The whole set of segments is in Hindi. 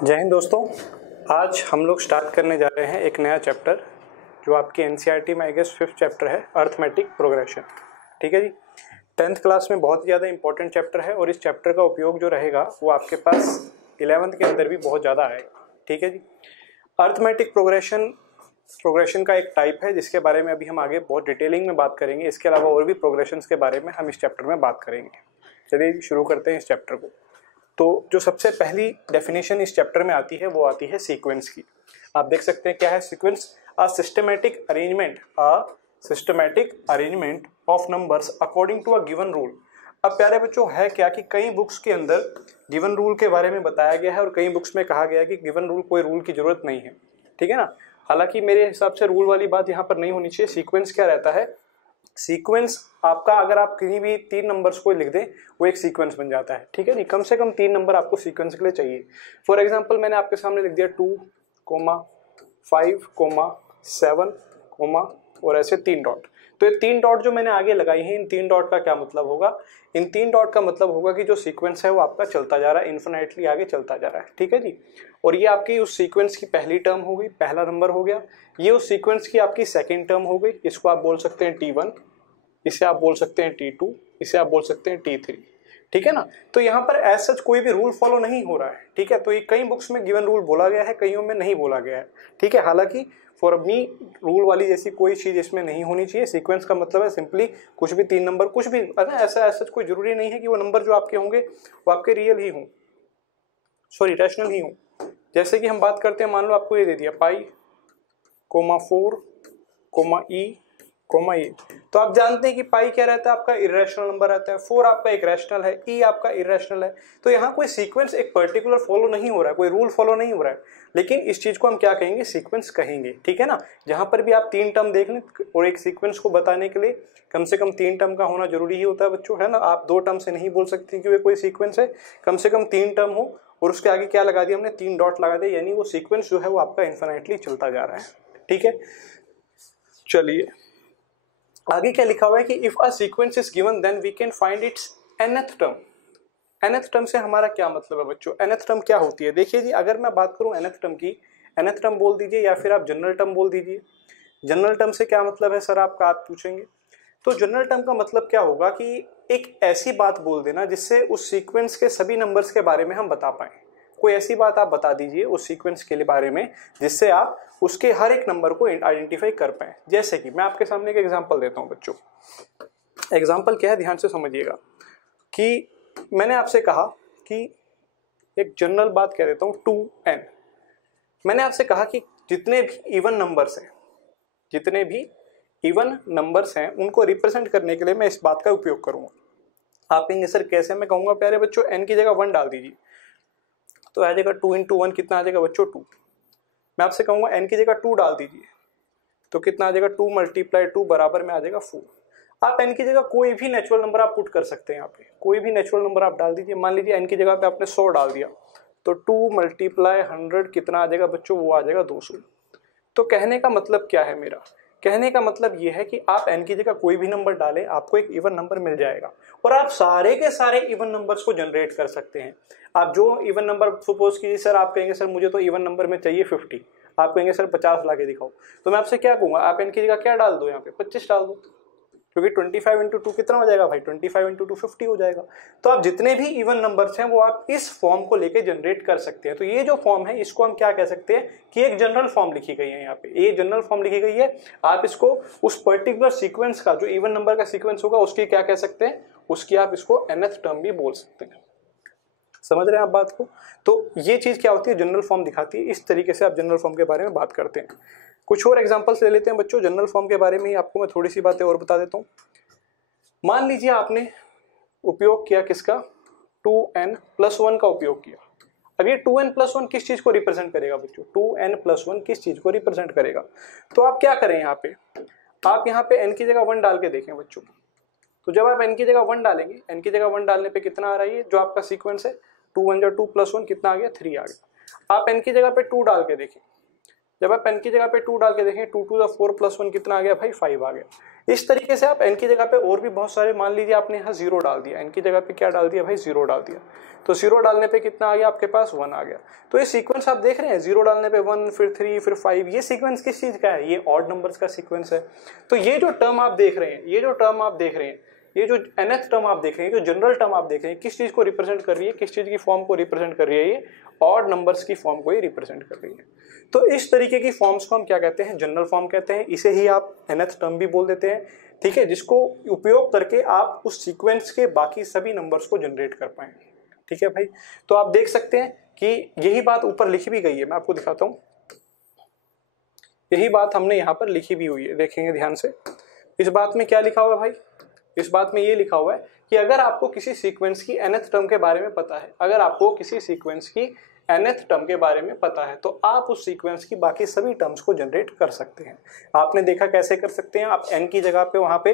जय हिंद दोस्तों। आज हम लोग स्टार्ट करने जा रहे हैं एक नया चैप्टर जो आपकी एनसीईआरटी में आई गेस 5th चैप्टर है, अर्थमेटिक प्रोग्रेशन। ठीक है जी। 10th क्लास में बहुत ज़्यादा इंपॉर्टेंट चैप्टर है और इस चैप्टर का उपयोग जो रहेगा वो आपके पास 11th के अंदर भी बहुत ज़्यादा आएगा। ठीक है जी। अर्थमेटिक प्रोग्रेशन का एक टाइप है जिसके बारे में अभी हम आगे बहुत डिटेलिंग में बात करेंगे। इसके अलावा और भी प्रोग्रेशंस के बारे में हम इस चैप्टर में बात करेंगे। चलिए शुरू करते हैं इस चैप्टर को। तो जो सबसे पहली डेफिनेशन इस चैप्टर में आती है वो आती है सीक्वेंस की। आप देख सकते हैं क्या है sequence. A systematic arrangement of numbers according to a given rule. अब प्यारे बच्चों है क्या कि कई बुक्स के अंदर गिवन रूल के बारे में बताया गया है और कई बुक्स में कहा गया है कि गिवन रूल कोई रूल की जरूरत नहीं है। ठीक है ना। हालांकि मेरे हिसाब से रूल वाली बात यहाँ पर नहीं होनी चाहिए। सीक्वेंस क्या रहता है, सीक्वेंस आपका अगर आप कहीं भी 3 नंबर्स को लिख दें वो एक सीक्वेंस बन जाता है। ठीक है जी। कम से कम 3 नंबर आपको सीक्वेंस के लिए चाहिए। फॉर एग्जांपल मैंने आपके सामने लिख दिया 2, 5, 7 और ऐसे 3 डॉट। तो ये 3 डॉट जो मैंने आगे लगाई हैं, इन 3 डॉट का क्या मतलब होगा, इन 3 डॉट का मतलब होगा कि जो सीक्वेंस है वो आपका चलता जा रहा है, इन्फिनिटली आगे चलता जा रहा है। ठीक है जी। और ये आपकी उस सीक्वेंस की पहली टर्म हो गई, पहला नंबर हो गया। ये उस सीक्वेंस की आपकी सेकेंड टर्म हो गई। इसको आप बोल सकते हैं T1, इसे आप बोल सकते हैं T2, इसे आप बोल सकते हैं T3। ठीक है ना। तो यहाँ पर एज सच कोई भी रूल फॉलो नहीं हो रहा है। ठीक है। तो ये कई बुक्स में गिवन रूल बोला गया है, कईयों में नहीं बोला गया है। ठीक है। हालांकि फॉर मी रूल वाली जैसी कोई चीज इसमें नहीं होनी चाहिए। सीक्वेंस का मतलब है सिंपली कुछ भी 3 नंबर, कुछ भी ऐसा एज सच कोई जरूरी नहीं है कि वो नंबर जो आपके होंगे वो आपके रियल ही हों, सॉरी रैशनल ही हों। जैसे कि हम बात करते हैं, मान लो आपको ये दे दिया पाई, 4, E, तो आप जानते हैं कि पाई क्या रहता है, आपका इरेशनल नंबर रहता है। 4 आपका एक रैशनल है, ई आपका इरेशनल है। तो यहाँ कोई सीक्वेंस एक पर्टिकुलर फॉलो नहीं हो रहा है, कोई रूल फॉलो नहीं हो रहा है, लेकिन इस चीज को हम क्या कहेंगे, सीक्वेंस कहेंगे। ठीक है ना। जहां पर भी आप 3 टर्म देख लें और एक सीक्वेंस को बताने के लिए कम से कम 3 टर्म का होना जरूरी ही होता है बच्चों, है ना। आप 2 टर्म से नहीं बोल सकते कि वे कोई सीक्वेंस है, कम से कम 3 टर्म हो और उसके आगे क्या लगा दिया हमने, 3 डॉट लगा दिया, यानी वो सीक्वेंस जो है वो आपका इन्फिनिटली चलता जा रहा है। ठीक है। चलिए आगे क्या लिखा हुआ है कि if a sequence is given then we can find its nth term. nth term से हमारा क्या मतलब है बच्चों, nth टर्म क्या होती है। देखिए जी, अगर मैं बात करूं nth टर्म की, nth टर्म बोल दीजिए या फिर आप जनरल टर्म बोल दीजिए। जनरल टर्म से क्या मतलब है सर आपका, आप पूछेंगे। तो जनरल टर्म का मतलब क्या होगा कि एक ऐसी बात बोल देना जिससे उस सीक्वेंस के सभी नंबर्स के बारे में हम बता पाए। कोई ऐसी बात आप बता दीजिए उस सीक्वेंस के बारे में जिससे आप उसके हर एक नंबर को आइडेंटिफाई कर पाए। जैसे कि मैं आपके सामने एक एग्जांपल देता हूं बच्चों। एग्जांपल क्या है, ध्यान से समझिएगा। कि मैंने आपसे कहा कि एक जनरल बात कह देता हूं 2n। मैंने आपसे कहा कि जितने भी इवन नंबर्स हैं उनको रिप्रेजेंट करने के लिए मैं इस बात का उपयोग करूंगा। आप कहेंगे सर कैसे, मैं कहूंगा प्यारे बच्चों n की जगह 1 डाल दीजिए, तो आ जाएगा 2 × 1 कितना आ जाएगा बच्चों 2। मैं आपसे कहूंगा n की जगह 2 डाल दीजिए, तो कितना आ जाएगा 2 × 2 बराबर में आ जाएगा 4। आप n की जगह कोई भी नेचुरल नंबर आप पुट कर सकते हैं। यहाँ पे कोई भी नेचुरल नंबर आप डाल दीजिए। मान लीजिए n की जगह पे आपने 100 डाल दिया, तो 2 × 100 कितना आ जाएगा बच्चों, वो आ जाएगा 200। तो कहने का मतलब क्या है मेरा, कहने का मतलब ये है कि आप n की जगह कोई भी नंबर डालें, आपको एक इवन नंबर मिल जाएगा और आप सारे के सारे इवन नंबर्स को जनरेट कर सकते हैं। आप जो इवन नंबर, सपोज कीजिए सर आप कहेंगे सर मुझे तो इवन नंबर में चाहिए 50, आप कहेंगे सर 50 ला के दिखाओ, तो मैं आपसे क्या कहूंगा, आप n की जगह क्या डाल दो, यहाँ पे 25 डाल दो, क्योंकि 25 × 2 कितना हो जाएगा भाई, 25 × 2 50 हो जाएगा। तो आप जितने भी इवन नंबर्स हैं वो आप इस फॉर्म को लेके जनरेट कर सकते हैं। तो ये जो फॉर्म है इसको हम क्या कह सकते हैं कि एक जनरल फॉर्म लिखी गई है। यहाँ पे ये जनरल फॉर्म लिखी गई है। आप इसको उस पर्टिकुलर सीक्वेंस का, जो इवन नंबर का सीक्वेंस होगा उसकी क्या कह सकते हैं, उसकी आप इसको nth टर्म भी बोल सकते हैं। समझ रहे हैं आप बात को। तो ये चीज क्या होती है, जनरल फॉर्म दिखाती है। इस तरीके से आप जनरल फॉर्म के बारे में बात करते हैं। कुछ और एग्जांपल्स ले लेते हैं बच्चों। जनरल फॉर्म के बारे में ही आपको मैं थोड़ी सी बातें और बता देता हूँ। मान लीजिए आपने उपयोग किया किसका, 2n+1 का उपयोग किया। अब ये 2n+1 किस चीज को रिप्रेजेंट करेगा बच्चों, 2n+1 किस चीज को रिप्रेजेंट करेगा। तो आप क्या करें, यहाँ पे आप यहाँ पे n की जगह 1 डाल के देखें बच्चों। तो जब आप n की जगह 1 डालेंगे, n की जगह 1 डालने पे कितना आ रहा है, जो आपका सीक्वेंस है 2 × 1 = 2 + 1 कितना आ गया, 3 आ गया। आप n की जगह पे 2 डाल के देखें, जब आप n की जगह पे 2 डाल के देखें 2 2 4 प्लस 1 कितना आ गया भाई 5 आ गया। इस तरीके से आप n की जगह पे और भी बहुत सारे, मान लीजिए आपने यहाँ 0 डाल दिया, n की जगह पे क्या डाल दिया भाई 0 डाल दिया, तो 0 डालने पे कितना आ गया आपके पास 1 आ गया। तो ये सीक्वेंस आप देख रहे हैं 0 डालने पे 1 फिर 3 फिर 5, ये सीक्वेंस किस चीज का है, ये ऑड नंबर्स का सीक्वेंस है। तो ये जो टर्म आप देख रहे हैं, ये जो टर्म आप देख रहे हैं, ये जो nth टर्म आप देख रहे हैं, जो जनरल टर्म आप देख रहे हैं, किस चीज को रिप्रेजेंट कर रही है, किस चीज की फॉर्म को रिप्रेजेंट कर रही है, ये ऑड नंबर्स की फॉर्म को ही रिप्रेजेंट कर रही है। तो इस तरीके की फॉर्म्स को हम क्या कहते हैं, जनरल फॉर्म कहते हैं। इसे ही आप nth टर्म भी बोल देते हैं, ठीक है, जिसको उपयोग करके आप उस सीक्वेंस के बाकी सभी नंबर्स को जनरेट कर पाए। ठीक है भाई, तो आप देख सकते हैं कि यही बात ऊपर लिखी भी गई है, मैं आपको दिखाता हूं, यही बात हमने यहाँ पर लिखी भी हुई है, देखेंगे ध्यान से। इस बात में क्या लिखा हुआ है भाई, इस बात में ये लिखा हुआ है कि अगर आपको किसी सीक्वेंस की nth टर्म के बारे में पता है, अगर आपको किसी सीक्वेंस की nth टर्म के बारे में पता है, तो आप उस सीक्वेंस की बाकी सभी टर्म्स को जनरेट कर सकते हैं। आपने देखा कैसे कर सकते हैं, आप n की जगह पे वहां पे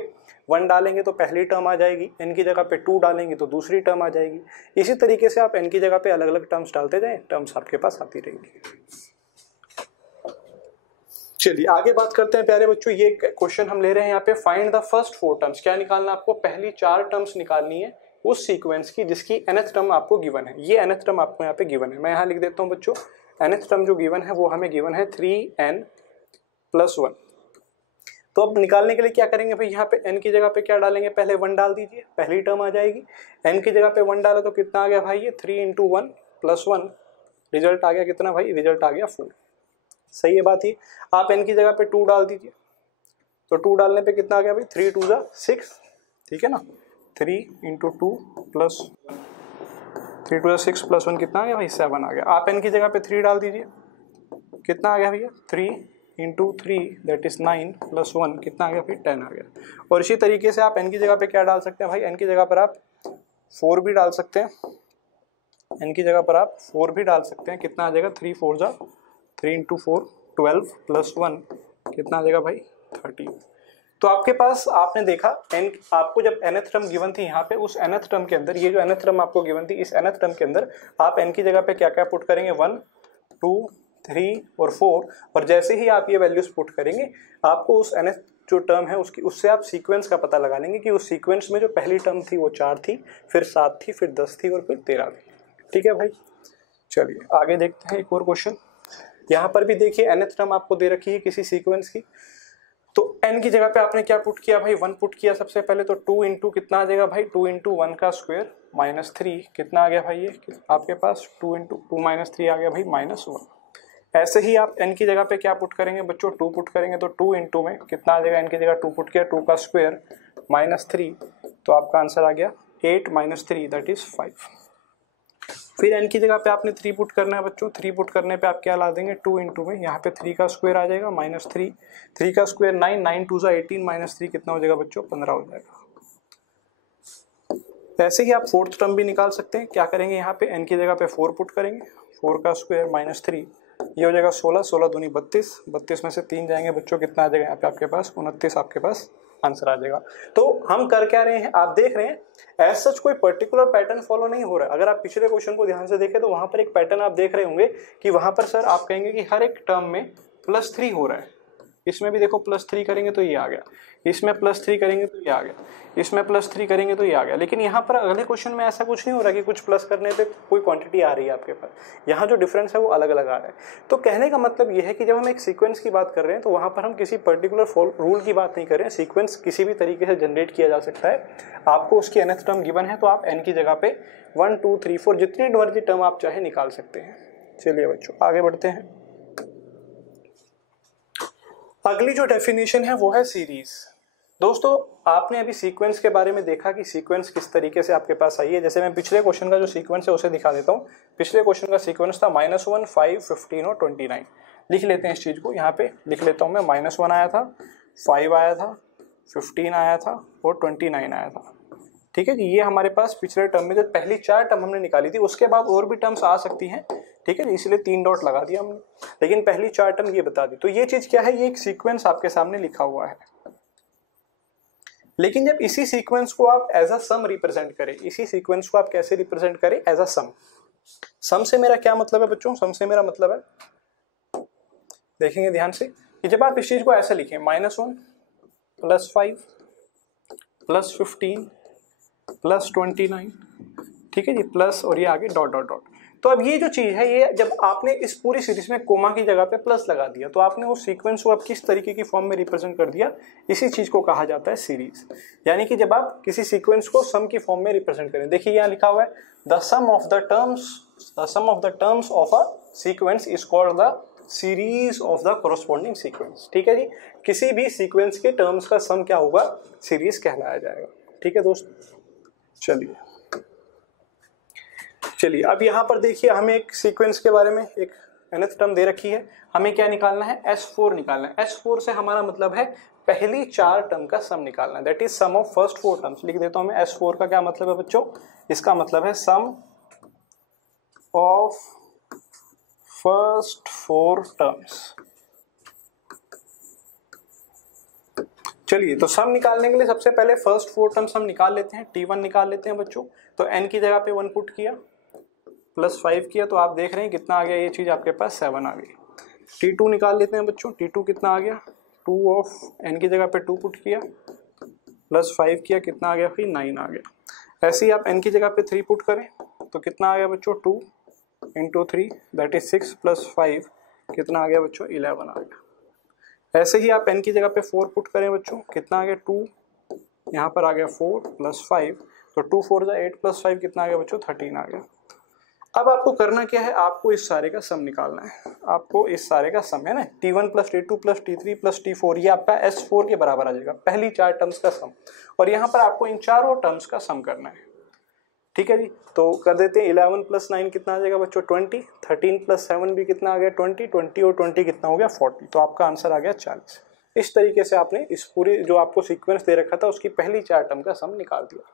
1 डालेंगे तो पहली टर्म आ जाएगी, n की जगह पे 2 डालेंगे तो दूसरी टर्म आ जाएगी। इसी तरीके से आप n की जगह पे अलग अलग टर्म्स डालते जाएं, टर्म्स आपके पास आती रहेंगी। चलिए आगे बात करते हैं प्यारे बच्चों। ये क्वेश्चन हम ले रहे हैं यहाँ पे, फाइंड द फर्स्ट 4 टर्म्स। क्या निकालना आपको, पहली 4 टर्म्स निकालनी है उस सीक्वेंस की जिसकी nth टर्म आपको गिवन है। ये nth टर्म आपको यहाँ पे गिवन है, मैं यहाँ लिख देता हूँ बच्चों। nth टर्म जो गिवन है वो हमें गिवन है 3n + 1। तो अब निकालने के लिए क्या करेंगे भाई, यहाँ पे n की जगह पे क्या डालेंगे, पहले 1 डाल दीजिए, पहली टर्म आ जाएगी। n की जगह पे 1 डाला तो कितना आ गया भाई, ये 3 × 1 + 1, रिजल्ट आ गया कितना भाई, रिजल्ट आ गया 4। सही है बात ये। आप n की जगह पे 2 डाल दीजिए, तो 2 डालने पे कितना आ गया भाई, 3 2 = 6, ठीक है ना। 3 × 2 + 3 2 = 6 + 1 कितना आ गया भाई, 7 आ गया। आप n की जगह पे 3 डाल दीजिए, कितना आ गया भैया, 3 × 3 दैट इज 9 + 1 कितना आ गया भाई, 10 आ गया। और इसी तरीके से आप n की जगह पे क्या डाल सकते हैं भाई, n की जगह पर आप 4 भी डाल सकते हैं, n की जगह पर आप 4 भी डाल सकते हैं, कितना आ जाएगा, 3 4 = 3 × 4 12 + 1 कितना आ जाएगा भाई, 13। तो आपके पास आपने देखा n, आपको जब nth टर्म गिवन थी यहाँ पे, उस nth टर्म के अंदर, ये जो nth टर्म आपको गिवन थी, इस nth टर्म के अंदर आप n की जगह पे क्या क्या पुट करेंगे, 1 2 3 और 4, और जैसे ही आप ये वैल्यूज पुट करेंगे आपको उस nth जो टर्म है उसकी, उससे आप सीक्वेंस का पता लगा लेंगे कि उस सीक्वेंस में जो पहली टर्म थी वो 4 थी, फिर 7 थी, फिर 10 थी और फिर 13 थी। ठीक है भाई, चलिए आगे देखते हैं एक और क्वेश्चन। यहाँ पर भी देखिए nth टर्म आपको दे रखी है किसी सीक्वेंस की, तो n की जगह पे आपने क्या पुट किया भाई, 1 पुट किया सबसे पहले, तो 2 × कितना आ जाएगा भाई, 2 × 1 का स्क्वायर -3 कितना आ गया भाई, ये आपके पास 2 × 2 -3 आ गया भाई -1। ऐसे ही आप n की जगह पे क्या पुट करेंगे बच्चों, 2 पुट करेंगे, तो 2 × में कितना आ जाएगा, n की जगह 2 पुट किया, 2 का स्क्वायर -3, तो आपका आंसर आ गया 8 - 3 दैट इज 5। फिर n की जगह पे आपने 3 पुट करना है बच्चों, 3 पुट करने पे आप क्या ला देंगे, 2 × में, यहाँ पे 3 का स्क्वायर आ जाएगा -3, 3 का स्क्वायर 9, 9 2 = 18 -3 कितना हो जाएगा बच्चों, 15 हो जाएगा। ऐसे ही आप 4th टर्म भी निकाल सकते हैं, क्या करेंगे, यहाँ पे n की जगह पे 4 पुट करेंगे, 4 का स्क्वायर -3, ये हो जाएगा 16, 16 दूनी 32, 32 में से 3 जाएंगे बच्चों, कितना आ जाएगा यहाँ पे आपके पास 29, आपके पास आंसर आ जाएगा। तो हम कर क्या रहे हैं, आप देख रहे हैं एज सच कोई पर्टिकुलर पैटर्न फॉलो नहीं हो रहा है। अगर आप पिछले क्वेश्चन को ध्यान से देखें तो वहां पर एक पैटर्न आप देख रहे होंगे कि वहां पर सर आप कहेंगे कि हर एक टर्म में +3 हो रहा है, इसमें भी देखो +3 करेंगे तो ये आ गया, इसमें +3 करेंगे तो ये आ गया, इसमें +3 करेंगे तो ये आ गया। लेकिन यहाँ पर अगले क्वेश्चन में ऐसा कुछ नहीं हो रहा कि कुछ प्लस करने पे कोई क्वांटिटी आ रही है आपके पास, यहाँ जो डिफरेंस है वो अलग अलग आ रहा है। तो कहने का मतलब ये है कि जब हम एक सीक्वेंस की बात कर रहे हैं तो वहाँ पर हम किसी पर्टिकुलर रूल की बात नहीं कर रहे हैं, सीक्वेंस किसी भी तरीके से जनरेट किया जा सकता है। आपको उसकी nth टर्म गिवन है तो आप n की जगह पे 1 2 3 4 जितनी मर्जी टर्म आप चाहे निकाल सकते हैं। चलिए बच्चों आगे बढ़ते हैं। अगली जो डेफिनेशन है वो है सीरीज। दोस्तों आपने अभी सीक्वेंस के बारे में देखा कि सीक्वेंस किस तरीके से आपके पास आई है। जैसे मैं पिछले क्वेश्चन का जो सीक्वेंस है उसे दिखा देता हूँ। पिछले क्वेश्चन का सीक्वेंस था -1 5 15 और 29। लिख लेते हैं इस चीज को, यहाँ पे लिख लेता हूँ मैं। -1 आया था, 5 आया था, 15 आया था और 29 आया था। ठीक है जी, ये हमारे पास पिछले टर्म में जो पहली 4 टर्म हमने निकाली थी, उसके बाद और भी टर्म्स आ सकती हैं। ठीक है जी, इसलिए 3 डॉट लगा दिया हमने, लेकिन पहली 4 टर्म ये बता दी। तो ये चीज क्या है, ये एक सीक्वेंस आपके सामने लिखा हुआ है। लेकिन जब इसी सीक्वेंस को आप एज अ सम रिप्रेजेंट करें, इसी सीक्वेंस को आप कैसे रिप्रेजेंट करें, एज अ सम। सम से मेरा क्या मतलब है बच्चों, सम से मेरा मतलब है देखेंगे ध्यान से कि जब आप इस चीज को ऐसे लिखें -1 +5 +15 +29, ठीक है जी, प्लस और ये आगे डॉट डॉट डॉट। तो अब ये जो चीज है, ये जब आपने इस पूरी सीरीज में कोमा की जगह पे प्लस लगा दिया तो आपने उस सीक्वेंस को अब किस तरीके की फॉर्म में रिप्रेजेंट कर दिया, इसी चीज को कहा जाता है सीरीज। यानी कि जब आप किसी सीक्वेंस को सम की फॉर्म में रिप्रेजेंट करें, देखिए यहाँ लिखा हुआ है the sum of the terms of a sequence is called the series of the corresponding sequence. ठीक है जी, किसी भी सीक्वेंस के टर्म्स का सम क्या होगा, सीरीज कहलाया जाएगा। ठीक है दोस्त, चलिए अब यहाँ पर देखिए हमें एक सीक्वेंस के बारे में एक nth टर्म दे रखी है, हमें क्या निकालना है, S4 निकालना है। S4 से हमारा मतलब है पहली 4 टर्म का सम निकालना है, that is sum of first 4 terms. लिख देता हूं मैं, S4 का क्या मतलब है बच्चों, इसका मतलब है सम ऑफ फर्स्ट 4 टर्म्स। चलिए तो सम निकालने के लिए सबसे पहले फर्स्ट 4 टर्म्स हम निकाल लेते हैं, T1 निकाल लेते हैं बच्चों। तो n की जगह पे 1 पुट किया, +5 किया, तो आप देख रहे हैं कितना आ गया, ये चीज आपके पास 7 आ गई। T2 निकाल लेते हैं बच्चों, T2 कितना आ गया, 2 ऑफ n की जगह पे 2 पुट किया, +5 किया, कितना आ गया भाई, 9 आ गया। ऐसे ही आप n की जगह पे 3 पुट करें तो कितना आ गया बच्चों, 2 × 3 दैट इज 6 + 5 कितना आ गया बच्चों, 11 आ गया। ऐसे ही आप n की जगह पे 4 पुट करें बच्चों, कितना आ गया, 2, यहाँ पर आ गया 4 + 5, तो 2 4 = 8 + 5 कितना आ गया बच्चों, 13 आ गया। अब आपको करना क्या है, आपको इस सारे का सम निकालना है, आपको इस सारे का सम है ना, T1 + T2 + T3 + T4, ये आपका S4 के बराबर आ जाएगा, पहली 4 टर्म्स का सम। और यहाँ पर आपको इन चारों टर्म्स का सम करना है। ठीक है जी, तो कर देते हैं, 11 + 9 कितना आ जाएगा बच्चों, 20, 13 + 7 भी कितना आ गया, 20, 20 और 20 कितना हो गया, 40, तो आपका आंसर आ गया 40। इस तरीके से आपने इस पूरी जो आपको सीक्वेंस दे रखा था उसकी पहली 4 टर्म का सम निकाल दिया।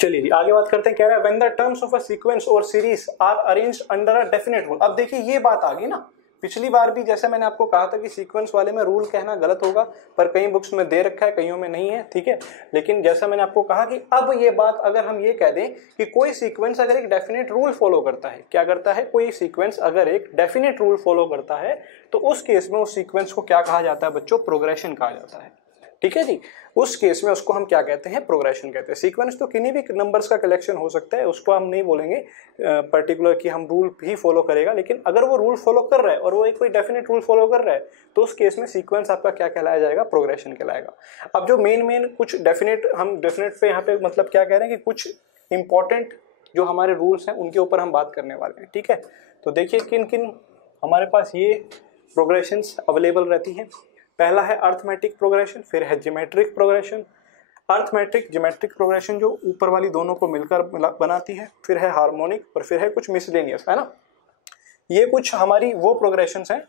चलिए आगे बात करते हैं, कह रहा है when the terms of a sequence और series are arranged under a definite rule. अब देखिए ये बात आ गई ना, पिछली बार भी जैसे मैंने आपको कहा था कि सीक्वेंस वाले में रूल कहना गलत होगा, पर कई बुक्स में दे रखा है, कईयों में नहीं है। ठीक है, लेकिन जैसा मैंने आपको कहा कि अब ये बात अगर हम ये कह दें कि कोई सीक्वेंस अगर एक डेफिनेट रूल फॉलो करता है, क्या करता है, कोई सीक्वेंस अगर एक डेफिनेट रूल फॉलो करता है तो उस केस में उस सीक्वेंस को क्या कहा जाता है बच्चों, प्रोग्रेशन कहा जाता है। ठीक है जी, उस केस में उसको हम क्या कहते हैं, प्रोग्रेशन कहते हैं। सीक्वेंस तो किन्हीं भी नंबर्स का कलेक्शन हो सकता है, उसको हम नहीं बोलेंगे पर्टिकुलर कि हम रूल ही फॉलो करेगा, लेकिन अगर वो रूल फॉलो कर रहा है और वो एक कोई डेफिनेट रूल फॉलो कर रहा है तो उस केस में सीक्वेंस आपका क्या कहलाया जाएगा, प्रोग्रेशन कहलाएगा। अब जो मेन कुछ डेफिनेट, हम डेफिनेट पे यहाँ पे मतलब क्या कह रहे हैं कि कुछ इंपॉर्टेंट जो हमारे रूल्स हैं उनके ऊपर हम बात करने वाले हैं। ठीक है, तो देखिए किन किन हमारे पास ये प्रोग्रेशंस अवेलेबल रहती हैं। पहला है अर्थमेटिक प्रोग्रेशन, फिर है geometric progression. Arithmetic geometric progression जो ऊपर वाली दोनों को मिलकर बनाती है, फिर है हार्मोनिक, और फिर है कुछ मिसलेनियस, है ना। ये कुछ हमारी वो प्रोग्रेशंस हैं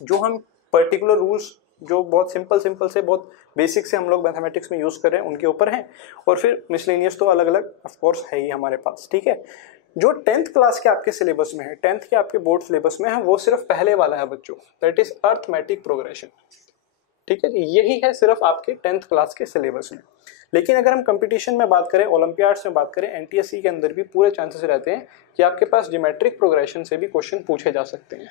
जो हम पर्टिकुलर रूल्स जो बहुत सिंपल से बहुत बेसिक से हम लोग मैथमेटिक्स में यूज कर रहे हैं उनके ऊपर हैं, और फिर मिसलेनियस तो अलग अलग ऑफ कोर्स है ही हमारे पास। ठीक है, जो 10th क्लास के आपके सिलेबस में है, 10th के आपके बोर्ड सिलेबस में है, वो सिर्फ पहले वाला है बच्चों, दैट इज अर्थमेटिक प्रोग्रेशन। ठीक है, यही है सिर्फ आपके 10th क्लास के सिलेबस में। लेकिन अगर हम कंपटीशन में बात करें, ओलंपियाड्स में बात करें, एनटीएससी के अंदर भी पूरे चांसेस रहते हैं कि आपके पास ज्योमेट्रिक प्रोग्रेशन से भी क्वेश्चन पूछे जा सकते हैं।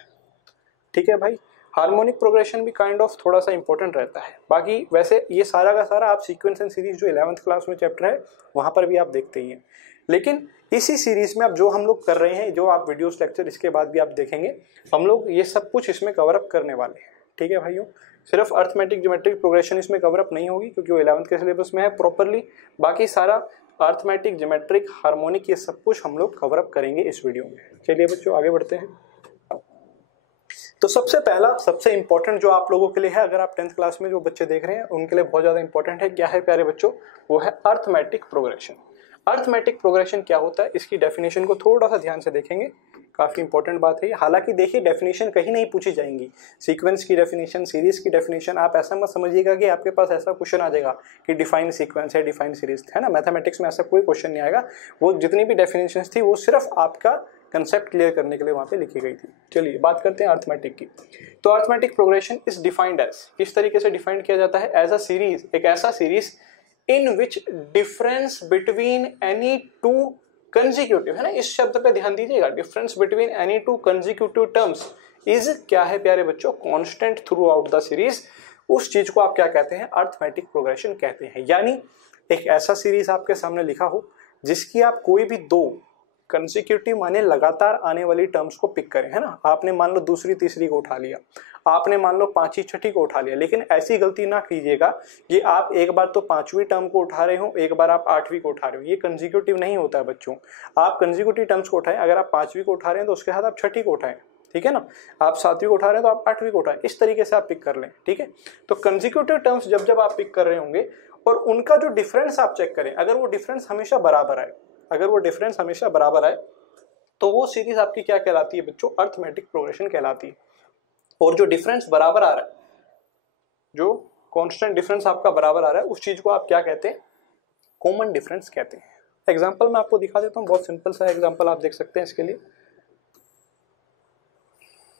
ठीक है भाई, हार्मोनिक प्रोग्रेशन भी काइंड ऑफ थोड़ा सा इंपॉर्टेंट रहता है। बाकी वैसे ये सारा का सारा आप सीक्वेंस एंड सीरीज जो 11th क्लास में चैप्टर है वहां पर भी आप देखते ही हैं। लेकिन इसी सीरीज में अब जो हम लोग कर रहे हैं, जो आप वीडियोस लेक्चर इसके बाद भी आप देखेंगे, हम लोग ये सब कुछ इसमें कवर अप करने वाले हैं। ठीक है भाइयों, सिर्फ अर्थमेटिक ज्योमेट्रिक प्रोग्रेशन इसमें कवर अप नहीं होगी क्योंकि वो 11th के सिलेबस में है प्रॉपरली। बाकी सारा अर्थमेटिक ज्योमेट्रिक हार्मोनिक ये सब कुछ हम लोग कवर अप करेंगे इस वीडियो में। चलिए बच्चों आगे बढ़ते हैं। तो सबसे पहला सबसे इंपॉर्टेंट जो आप लोगों के लिए है, अगर आप 10th क्लास में जो बच्चे देख रहे हैं उनके लिए बहुत ज्यादा इंपॉर्टेंट है, क्या है प्यारे बच्चों, वो है अर्थमेटिक प्रोग्रेशन। अर्थमेटिक प्रोग्रेशन क्या होता है, इसकी डेफिनेशन को थोड़ा सा ध्यान से देखेंगे, काफी इंपॉर्टेंट बात है। हालांकि देखिए डेफिनेशन कहीं नहीं पूछी जाएंगी, सीक्वेंस की डेफिनेशन, सीरीज की डेफिनेशन, आप ऐसा मत समझिएगा कि आपके पास ऐसा क्वेश्चन आ जाएगा कि डिफाइन सीक्वेंस है, डिफाइन सीरीज है ना। मैथमेटिक्स में ऐसा कोई क्वेश्चन नहीं आएगा। वो जितनी भी डेफिनेशन थी वो सिर्फ आपका कंसेप्ट क्लियर करने के लिए वहां पे लिखी गई थी। चलिए बात करते हैं अर्थमेटिक की। तो arithmetic progression is defined as, किस तरीके से डिफाइंड किया जाता है, एज अ सीरीज, एक ऐसा series in which difference between any two consecutive है ना, इस शब्द पे ध्यान दीजिएगा, difference between any two consecutive terms is क्या है प्यारे बच्चों, constant through out the series. उस चीज को आप क्या कहते हैं, अर्थमेटिक प्रोग्रेशन कहते हैं। यानी एक ऐसा सीरीज आपके सामने लिखा हो जिसकी आप कोई भी दो कंसिक्यूटिव माने लगातार आने वाली टर्म्स को पिक करें, है ना। आपने मान लो दूसरी तीसरी को उठा लिया, आपने मान लो पांचवी छठी को उठा लिया, लेकिन ऐसी गलती ना कीजिएगा कि आप एक बार तो पांचवी टर्म को उठा रहे हो, एक बार आप आठवीं को उठा रहे हो। ये कंसिक्यूटिव नहीं होता है बच्चों। आप कंसिक्यूटिव टर्म्स को उठाएं, अगर आप पांचवी को उठा रहे हैं तो उसके साथ आप छठी को उठाएं, ठीक है ना। आप सातवीं को उठा रहे हैं तो आप आठवीं को उठाएं, इस तरीके से आप पिक कर लें, ठीक है। तो कंसिक्यूटिव टर्म्स जब जब आप पिक कर रहे होंगे और उनका जो डिफरेंस आप चेक करें, अगर वो डिफरेंस हमेशा बराबर आए, अगर वो डिफरेंस हमेशा बराबर आए तो वो सीरीज आपकी क्या कहलाती है बच्चों, अर्थमेटिक प्रोग्रेशन कहलाती है। और जो डिफरेंस बराबर आ रहा है, जो कांस्टेंट डिफरेंस आपका बराबर आ रहा है, उस चीज को आप क्या कहते हैं, कॉमन डिफरेंस कहते हैं। एग्जांपल मैं आपको दिखा देता हूं, बहुत सिंपल सा एग्जांपल आप देख सकते हैं इसके लिए।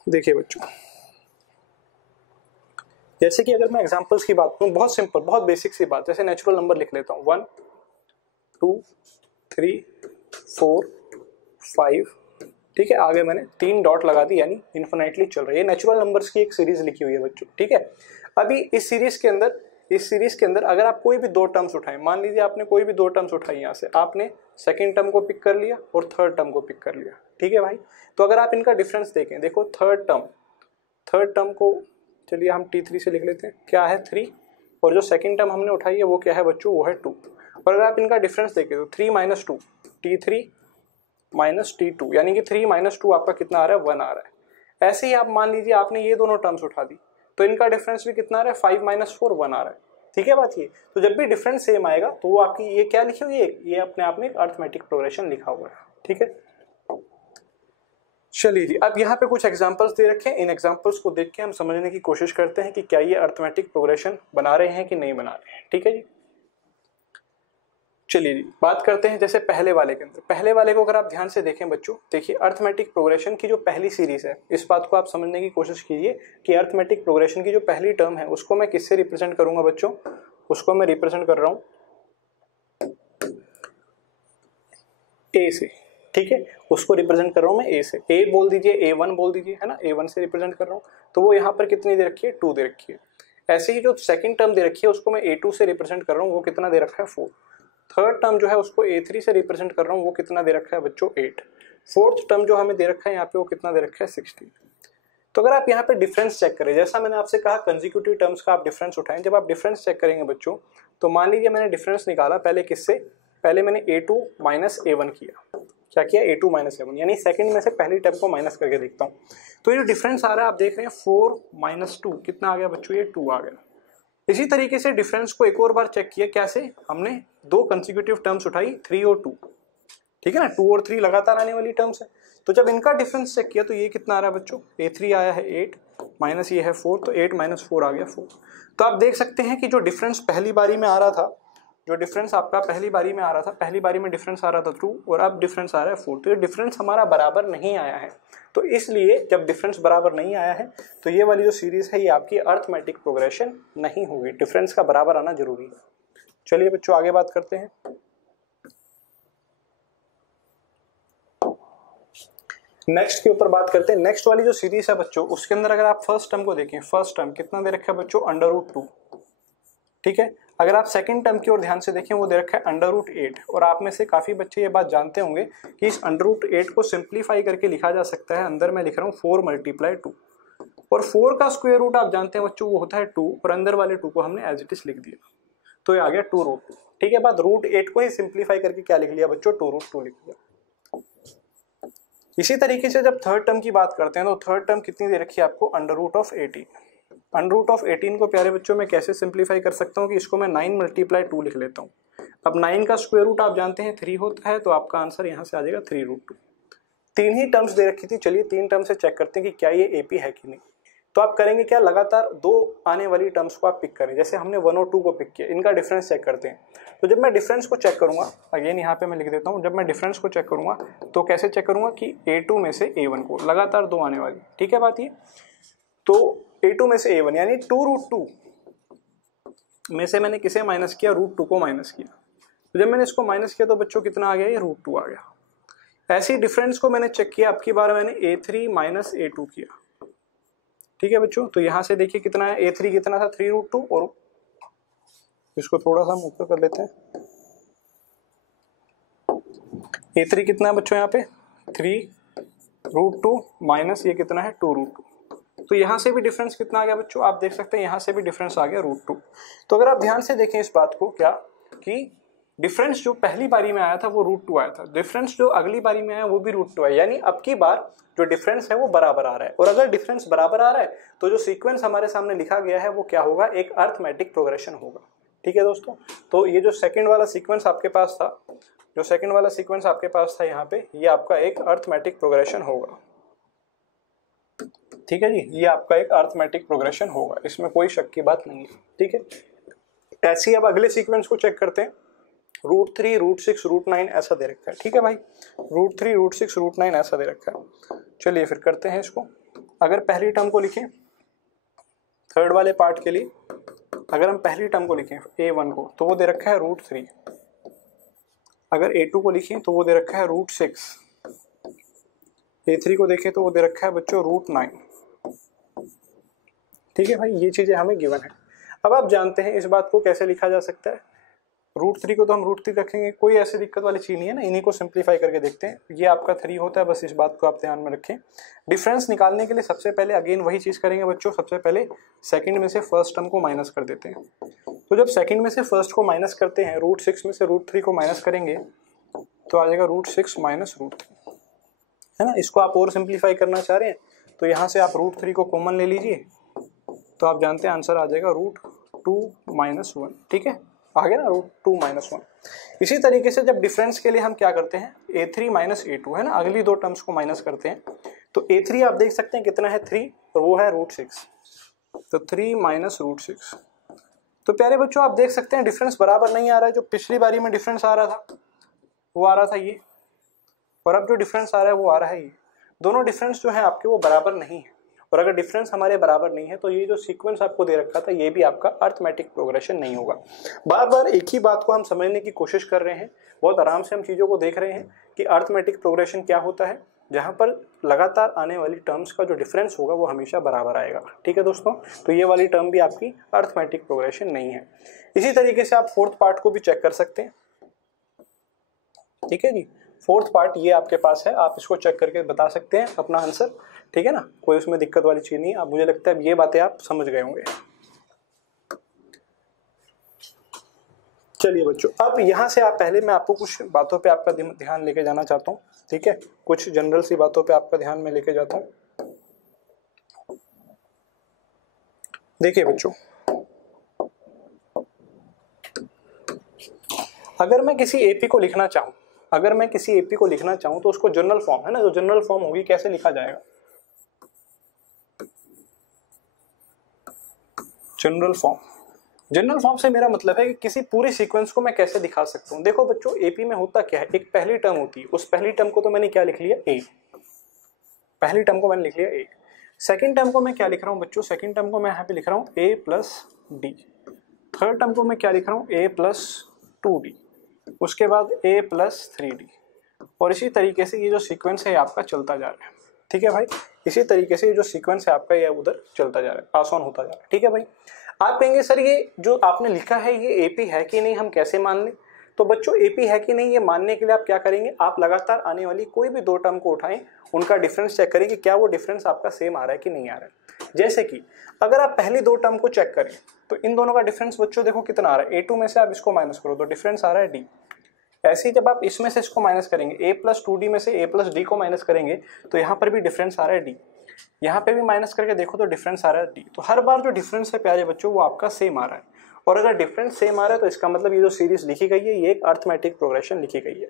देखिए बच्चों, जैसे कि अगर मैं एग्जांपल्स की बात करूं, बहुत सिंपल बहुत बेसिक सी बात, जैसे नेचुरल नंबर लिख लेता हूं 1 2 3 4 5, ठीक है। आगे मैंने 3 डॉट लगा दी, यानी इन्फिनिटली चल रही है। नेचुरल नंबर्स की एक सीरीज लिखी हुई है बच्चों, ठीक है। अभी इस सीरीज के अंदर अगर आप कोई भी दो टर्म्स उठाएं, मान लीजिए आपने कोई भी दो टर्म्स उठाई, यहाँ से आपने सेकंड टर्म को पिक कर लिया और थर्ड टर्म को पिक कर लिया, ठीक है भाई। तो अगर आप इनका डिफरेंस देखें, देखो थर्ड टर्म को चलिए हम T3 से लिख लेते हैं, क्या है 3, और जो सेकंड टर्म हमने उठाई है वो क्या है बच्चों, वो है 2। और अगर आप इनका डिफरेंस देखें तो 3 - 2 T3 - T2, यानी कि 3 - 2 आपका कितना आ रहा है, 1 आ रहा है। ऐसे ही आप मान लीजिए आपने ये दोनों टर्म्स उठा दी तो इनका डिफरेंस भी कितना आ रहा है, 5 - 4 1 आ रहा है, ठीक है बात ये। तो जब भी डिफरेंस सेम आएगा तो वो आपकी ये क्या लिखी हुई है, ये अपने आप में एक अर्थमेटिक प्रोग्रेशन लिखा हुआ है, ठीक है। चलिए जी, अब यहाँ पे कुछ एग्जांपल्स दे रखे हैं, इन एग्जांपल्स को देख के हम समझने की कोशिश करते हैं कि क्या ये अर्थमेटिक प्रोग्रेशन बना रहे हैं कि नहीं बना रहे हैं, ठीक है जी। चलिए जी, बात करते हैं जैसे पहले वाले के अंदर। पहले वाले को अगर आप ध्यान से देखें बच्चों, देखिए अर्थमेटिक प्रोग्रेशन की जो पहली सीरीज है, इस बात को आप समझने की कोशिश कीजिए कि अर्थमेटिक प्रोग्रेशन की जो पहली टर्म है उसको मैं किससे रिप्रेजेंट करूंगा बच्चों, उसको मैं रिप्रेजेंट कर रहा हूं ए से, ठीक है। उसको रिप्रेजेंट कर रहा हूं मैं ए से, ए बोल दीजिए, A1 बोल दीजिए, है ना, A1 से रिप्रेजेंट कर रहा हूं। तो वो यहाँ पर कितनी दे रखी है, 2 दे रखी है। ऐसे ही जो सेकंड टर्म दे रखी है उसको मैं A2 से रिप्रेजेंट कर रहा हूँ, वो कितना दे रखा है, 4। थर्ड टर्म जो है उसको A3 से रिप्रेजेंट कर रहा हूँ, वो कितना दे रखा है बच्चों, 8। फोर्थ टर्म जो हमें दे रखा है यहाँ पे, वो कितना दे रखा है, 16। तो अगर आप यहाँ पे डिफरेंस चेक करें, जैसा मैंने आपसे कहा कंसिक्यूटिव टर्म्स का आप डिफरेंस उठाएं, जब आप डिफरेंस चेक करेंगे बच्चों, तो मान लीजिए मैंने डिफरेंस निकाला पहले किससे, पहले मैंने A2 - A1 किया, क्या किया, A2 - A1, यानी सेकंड में से पहली टर्म को माइनस करके देखता हूँ। तो ये जो डिफरेंस आ रहा है आप देख रहे हैं 4 - 2 कितना आ गया बच्चों, ये 2 आ गया। इसी तरीके से डिफरेंस को एक और बार चेक किया, कैसे, हमने दो कंसिक्यूटिव टर्म्स उठाई 3 और 2, ठीक है ना, 2 और 3 लगातार आने वाली टर्म्स है। तो जब इनका डिफरेंस चेक किया तो ये कितना आ रहा है बच्चों, A3 आया है 8 माइनस ये है 4, तो 8 - 4 आ गया 4। तो आप देख सकते हैं कि जो डिफरेंस पहली बारी में आ रहा था, जो डिफरेंस आपका पहली बारी में आ रहा था, पहली बारी में डिफरेंस आ रहा था 2 और अब डिफरेंस आ रहा है 4। तो ये डिफरेंस हमारा बराबर नहीं आया है, तो इसलिए जब डिफरेंस बराबर नहीं आया है तो ये वाली जो सीरीज है ये आपकी अर्थमेटिक प्रोग्रेशन नहीं होगी, डिफरेंस का बराबर आना जरूरी है। चलिए बच्चों आगे बात करते हैं। नेक्स्ट के ऊपर बात करते हैं। नेक्स्ट वाली जो सीरीज है बच्चों, उसके अंदर अगर आप फर्स्ट टर्म को देखें, फर्स्ट टर्म कितना दे रखा है बच्चों, √2, ठीक है। अगर आप सेकंड टर्म की ओर ध्यान से देखें, वो दे रखा है √8, और आप में से काफी बच्चे ये बात जानते होंगे कि इस √8 को सिंप्लीफाई करके लिखा जा सकता है, अंदर मैं लिख रहा हूँ 4 × 2, और 4 का स्क्वायर रूट आप जानते हैं बच्चों वो होता है 2, और अंदर वाले 2 को हमने एज इट इज लिख दिया, तो ये आ गया 2√2, ठीक है। बाद √8 को ही सिंप्लीफाई करके क्या लिख लिया बच्चों, 2√2 लिख लिया। इसी तरीके से जब थर्ड टर्म की बात करते हैं तो थर्ड टर्म कितनी दे रखी है आपको, √18। √18 को प्यारे बच्चों मैं कैसे सिंप्लीफाई कर सकता हूँ कि इसको मैं 9 × 2 लिख लेता हूँ। अब 9 का स्क्वायर रूट आप जानते हैं 3 होता है, तो आपका आंसर यहाँ से आ जाएगा 3√2। 3 ही टर्म्स दे रखी थी, चलिए 3 टर्म से चेक करते हैं कि क्या ये AP है कि नहीं। तो आप करेंगे क्या, लगातार 2 आने वाली टर्म्स को आप पिक करें, जैसे हमने 1 और 2 को पिक किया, इनका डिफरेंस चेक करते हैं। तो जब मैं डिफरेंस को चेक करूंगा, अगेन यहाँ पे मैं लिख देता हूँ, जब मैं डिफरेंस को चेक करूंगा तो कैसे चेक करूंगा कि A2 में से A1 को, लगातार 2 आने वाली, ठीक है बात ये। तो A2 में से A1 यानी 2√2 में से मैंने किसे माइनस किया, √2 को माइनस किया। तो जब मैंने इसको माइनस किया तो बच्चों कितना आ गया, ये √2 आ गया। ऐसी डिफरेंस को मैंने चेक किया, अब की बार मैंने a3 माइनस a2 किया। ठीक है बच्चों, तो यहां से देखिए कितना है, a3 कितना था 3√2, और इसको थोड़ा सा हम ऊपर कर लेते हैं। a3 कितना है बच्चों यहाँ पे 3√2 माइनस ये कितना है 2√2। तो यहाँ से भी डिफरेंस कितना आ गया बच्चों, आप देख सकते हैं यहाँ से भी डिफरेंस आ गया √2। तो अगर आप ध्यान से देखें इस बात को, क्या कि डिफरेंस जो पहली बारी में आया था वो √2 आया था, डिफरेंस जो अगली बारी में आया वो भी √2 है, यानी अब की बार जो डिफरेंस है वो बराबर आ रहा है। और अगर डिफरेंस बराबर आ रहा है तो जो सीक्वेंस हमारे सामने लिखा गया है वो क्या होगा, एक अर्थमेटिक प्रोग्रेशन होगा। ठीक है दोस्तों, तो ये जो सेकंड वाला सीक्वेंस आपके पास था, जो सेकंड वाला सीक्वेंस आपके पास था यहाँ पे, ये आपका एक अर्थमेटिक प्रोग्रेशन होगा। ठीक है जी, ये आपका एक अर्थमेटिक प्रोग्रेशन होगा, इसमें कोई शक की बात नहीं है। ठीक है, ऐसे ही अब अगले सीक्वेंस को चेक करते हैं। √3 √6 √9 ऐसा दे रखा है। ठीक है भाई, √3 √6 √9 ऐसा दे रखा है। चलिए फिर करते हैं इसको। अगर पहली टर्म को लिखें थर्ड वाले पार्ट के लिए, अगर हम पहली टर्म को लिखें a1 को, तो वो दे रखा है √3। अगर a2 को लिखें तो वो दे रखा है √6। a3 को देखें तो वो दे रखा है बच्चों √9। ठीक है भाई, ये चीजें हमें गिवन है। अब आप जानते हैं इस बात को कैसे लिखा जा सकता है। √3 को तो हम √3 रखेंगे, कोई ऐसी दिक्कत वाली चीज नहीं है ना, इन्हीं को सिंप्लीफाई करके देखते हैं। ये आपका 3 होता है, बस इस बात को आप ध्यान में रखें। डिफरेंस निकालने के लिए सबसे पहले अगेन वही चीज करेंगे बच्चों, सबसे पहले सेकंड में से फर्स्ट टर्म को माइनस कर देते हैं। तो जब सेकंड में से फर्स्ट को माइनस करते हैं, √6 में से √3 को माइनस करेंगे तो आ जाएगा √6 माइनस √3, है ना। इसको आप और सिंप्लीफाई करना चाह रहे हैं तो यहाँ से आप √3 को कॉमन ले लीजिए, तो आप जानते हैं आंसर आ जाएगा √2 माइनस 1। ठीक है, आ गया ना √2 माइनस 1। इसी तरीके से जब डिफरेंस के लिए हम क्या करते हैं, a3 माइनस a2, है ना, अगली दो टर्म्स को माइनस करते हैं। तो a3 आप देख सकते हैं कितना है 3, और वो है √6, तो 3 माइनस √6। तो प्यारे बच्चों आप देख सकते हैं डिफरेंस बराबर नहीं आ रहा है। जो पिछली बारी में डिफरेंस आ रहा था वो आ रहा था ये, और अब जो डिफरेंस आ रहा है वो आ रहा है ये। दोनों डिफरेंस जो है आपके वो बराबर नहीं है, और अगर डिफरेंस हमारे बराबर नहीं है तो ये जो सीक्वेंस आपको दे रखा था ये भी आपका अर्थमेटिक प्रोग्रेशन नहीं होगा। बार बार एक ही बात को हम समझने की कोशिश कर रहे हैं, बहुत आराम से हम चीज़ों को देख रहे हैं कि अर्थमेटिक प्रोग्रेशन क्या होता है, जहाँ पर लगातार आने वाली टर्म्स का जो डिफरेंस होगा वो हमेशा बराबर आएगा। ठीक है दोस्तों, तो ये वाली टर्म भी आपकी अर्थमेटिक प्रोग्रेशन नहीं है। इसी तरीके से आप फोर्थ पार्ट को भी चेक कर सकते हैं। ठीक है जी, फोर्थ पार्ट ये आपके पास है, आप इसको चेक करके बता सकते हैं अपना आंसर। ठीक है ना, कोई उसमें दिक्कत वाली चीज नहीं है। अब मुझे लगता है ये बातें आप समझ गए होंगे। चलिए बच्चों, अब यहाँ से आप पहले मैं आपको कुछ बातों पे आपका ध्यान लेके जाना चाहता हूँ। ठीक है, कुछ जनरल सी बातों पे आपका ध्यान में लेके जाता हूँ। देखिए बच्चों, अगर मैं किसी एपी को लिखना चाहूँ, अगर मैं किसी एपी को लिखना चाहूँ तो उसको जनरल फॉर्म, है ना, जो जनरल फॉर्म होगी कैसे लिखा जाएगा, जनरल फॉर्म। जनरल फॉर्म से मेरा मतलब है कि किसी पूरे सीक्वेंस को मैं कैसे दिखा सकता हूँ। देखो बच्चों, एपी में होता क्या है, एक पहली टर्म होती है, उस पहली टर्म को तो मैंने क्या लिख लिया ए, पहली टर्म को मैंने लिख लिया ए। सेकंड टर्म को मैं क्या लिख रहा हूँ बच्चों, सेकंड टर्म को मैं यहाँ पे लिख रहा हूँ a plus D. Third term को मैं क्या लिख रहा हूँ a प्लस 2d, उसके बाद a प्लस 3d, और इसी तरीके से ये जो सीक्वेंस है आपका चलता जा रहा है। ठीक है भाई, इसी तरीके से ये जो सीक्वेंस है आपका ये उधर चलता जा रहा है, पास ऑन होता जा रहा है। ठीक है भाई, आप कहेंगे सर ये जो आपने लिखा है ये एपी है कि नहीं, हम कैसे मान लें। तो बच्चों एपी है कि नहीं ये मानने के लिए आप क्या करेंगे, आप लगातार आने वाली कोई भी दो टर्म को उठाएं, उनका डिफरेंस चेक करें कि क्या वो डिफरेंस आपका सेम आ रहा है कि नहीं आ रहा है। जैसे कि अगर आप पहली दो टर्म को चेक करें तो इन दोनों का डिफरेंस बच्चों देखो कितना आ रहा है, a2 में से आप इसको माइनस करो तो डिफरेंस आ रहा है d। ऐसे ही जब आप इसमें से इसको माइनस करेंगे, a प्लस 2d में से a प्लस d को माइनस करेंगे तो यहाँ पर भी डिफरेंस आ रहा है d, यहाँ पे भी माइनस करके देखो तो डिफरेंस आ रहा है d। तो हर बार जो डिफरेंस है प्यारे बच्चों वो आपका सेम आ रहा है, और अगर डिफरेंस सेम आ रहा है तो इसका मतलब ये जो सीरीज लिखी गई है ये एक अर्थमेटिक प्रोग्रेशन लिखी गई है।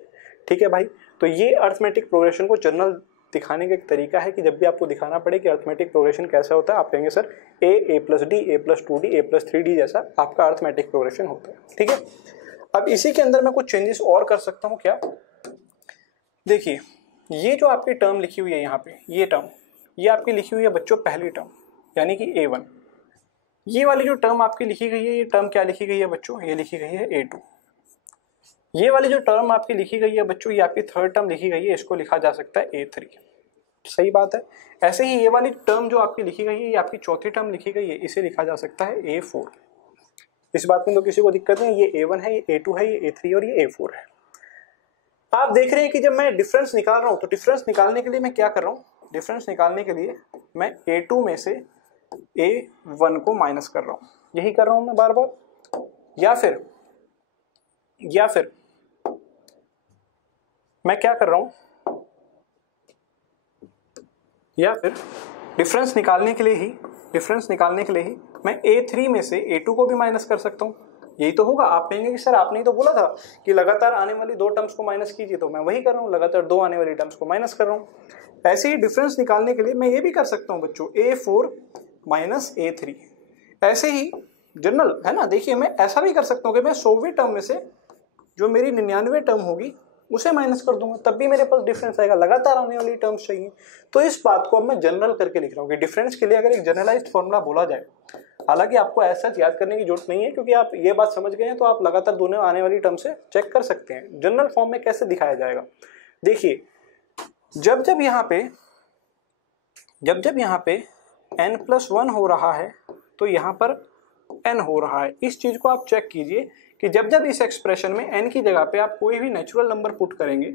ठीक है भाई, तो ये अर्थमेटिक प्रोग्रेशन को जनरल दिखाने का एक तरीका है कि जब भी आपको दिखाना पड़े कि अर्थमेटिक प्रोग्रेशन कैसा होता है, आप कहेंगे sir a plus D, a plus 2d, a plus 3d जैसा आपका अर्थमेटिक प्रोग्रेशन होता है। ठीक है, अब इसी के अंदर मैं कुछ चेंजेस और कर सकता हूँ। क्या, देखिए ये जो आपकी टर्म लिखी हुई है यहाँ पे, ये टर्म ये आपकी लिखी हुई है बच्चों पहली टर्म यानी कि a1। ये वाली जो टर्म आपकी लिखी गई है, ये टर्म क्या लिखी गई है बच्चों, ये लिखी गई है a2। ये वाली जो टर्म आपकी लिखी गई है बच्चों, ये आपकी थर्ड टर्म लिखी गई है, इसको लिखा जा सकता है A3। सही बात है। ऐसे ही ये वाली टर्म जो आपकी लिखी गई है, ये आपकी चौथी टर्म लिखी गई है, इसे लिखा जा सकता है A4। इस बात में तो किसी को दिक्कत नहीं, ये A1 है, ये A2 है, ये A3 और ये A4 है। आप देख रहे हैं कि जब मैं डिफरेंस निकाल रहा हूं तो डिफरेंस निकालने के लिए मैं क्या कर रहा हूं, डिफरेंस निकालने के लिए मैं A2 में से A1 को माइनस कर रहा हूं, यही कर रहा हूं मैं बार बार। या फिर मैं क्या कर रहा हूं, या फिर डिफरेंस निकालने के लिए ही मैं A3 में से A2 को भी माइनस कर सकता हूं। यही तो होगा। आप कहेंगे कि सर आपने ही तो बोला था कि लगातार आने वाली दो टर्म्स को माइनस कीजिए, तो मैं वही कर रहा हूं, लगातार दो आने वाली टर्म्स को माइनस कर रहा हूं। ऐसे ही डिफरेंस निकालने के लिए मैं ये भी कर सकता हूं बच्चों, A4 माइनस A3। ऐसे ही जनरल है ना, देखिए मैं ऐसा भी कर सकता हूं कि मैं 100वें टर्म में से जो मेरी 99वें टर्म होगी उसे माइनस कर दूंगा, तब भी मेरे पास डिफरेंस आएगा। लगातार आने वाली टर्म्स चाहिए, तो इस बात को अब मैं जनरल करके लिख रहा हूँ कि डिफरेंस के लिए अगर एक जनरलाइज्ड फॉर्मूला बोला जाए, हालांकि आपको ऐसा याद करने की जरूरत नहीं है क्योंकि आप ये बात समझ गए हैं, तो आप लगातार दोनों आने वाली टर्म से चेक कर सकते हैं जनरल फॉर्म में कैसे दिखाया जाएगा। देखिए जब जब यहाँ पे n+1 हो रहा है तो यहाँ पर n हो रहा है। इस चीज को आप चेक कीजिए कि जब जब इस एक्सप्रेशन में n की जगह पे आप कोई भी नेचुरल नंबर पुट करेंगे,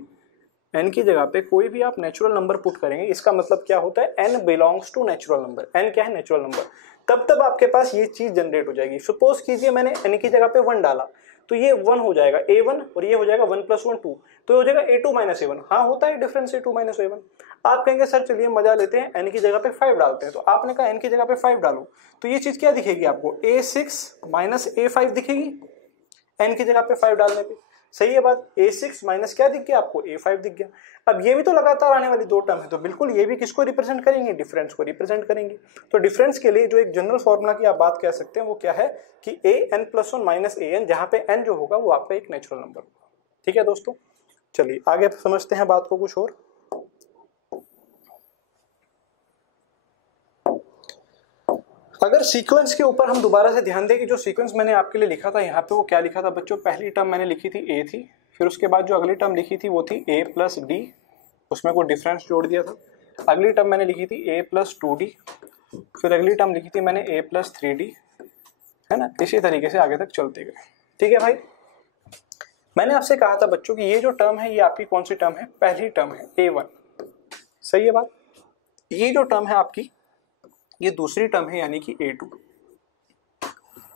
n की जगह पे कोई भी आप नेचुरल नंबर पुट करेंगे, इसका मतलब क्या होता है, n belongs to natural number. n क्या है, नेचुरल नंबर। तब आपके पास ये चीज जनरेट हो जाएगी। सपोज कीजिए मैंने n की जगह पे 1 डाला, तो ये 1 हो जाएगा A1 और ये हो जाएगा 1+1 2, तो हो जाएगा A2 - A1। हाँ होता है डिफरेंस A2 - A1। आप कहेंगे सर चलिए मजा लेते हैं, n की जगह पे 5 डालते हैं, तो आपने कहा n की जगह पे 5 डालो, तो ये चीज क्या दिखेगी आपको, A6 - A5 दिखेगी n की जगह पे 5 डालने पे। सही है बात। A6 माइनस क्या दिख गया आपको, A5 दिख गया। अब ये भी तो लगातार आने वाली दो टर्म है, तो बिल्कुल ये भी किसको रिप्रेजेंट करेंगे, डिफरेंस को रिप्रेजेंट करेंगे। तो डिफरेंस के लिए जो एक जनरल फॉर्मूला की आप बात कह सकते हैं वो क्या है कि an+1 - an, जहां पे n जो होगा वो आपका एक नेचुरल नंबर होगा। ठीक है दोस्तों, चलिए आगे समझते हैं बात को कुछ और। अगर सीक्वेंस के ऊपर हम दोबारा से ध्यान दें कि जो सीक्वेंस मैंने आपके लिए लिखा था यहाँ पे वो क्या लिखा था बच्चों, पहली टर्म मैंने लिखी थी A थी, फिर उसके बाद जो अगली टर्म लिखी थी वो थी A+D, उसमें कोई डिफरेंस जोड़ दिया था। अगली टर्म मैंने लिखी थी A+2D, फिर अगली टर्म लिखी थी मैंने A+3D, है ना। इसी तरीके से आगे तक चलते गए। ठीक है भाई, मैंने आपसे कहा था बच्चों कि ये जो टर्म है ये आपकी कौन सी टर्म है, पहली टर्म है A1। सही है बात। ये जो टर्म है आपकी ये दूसरी टर्म है यानी कि A2।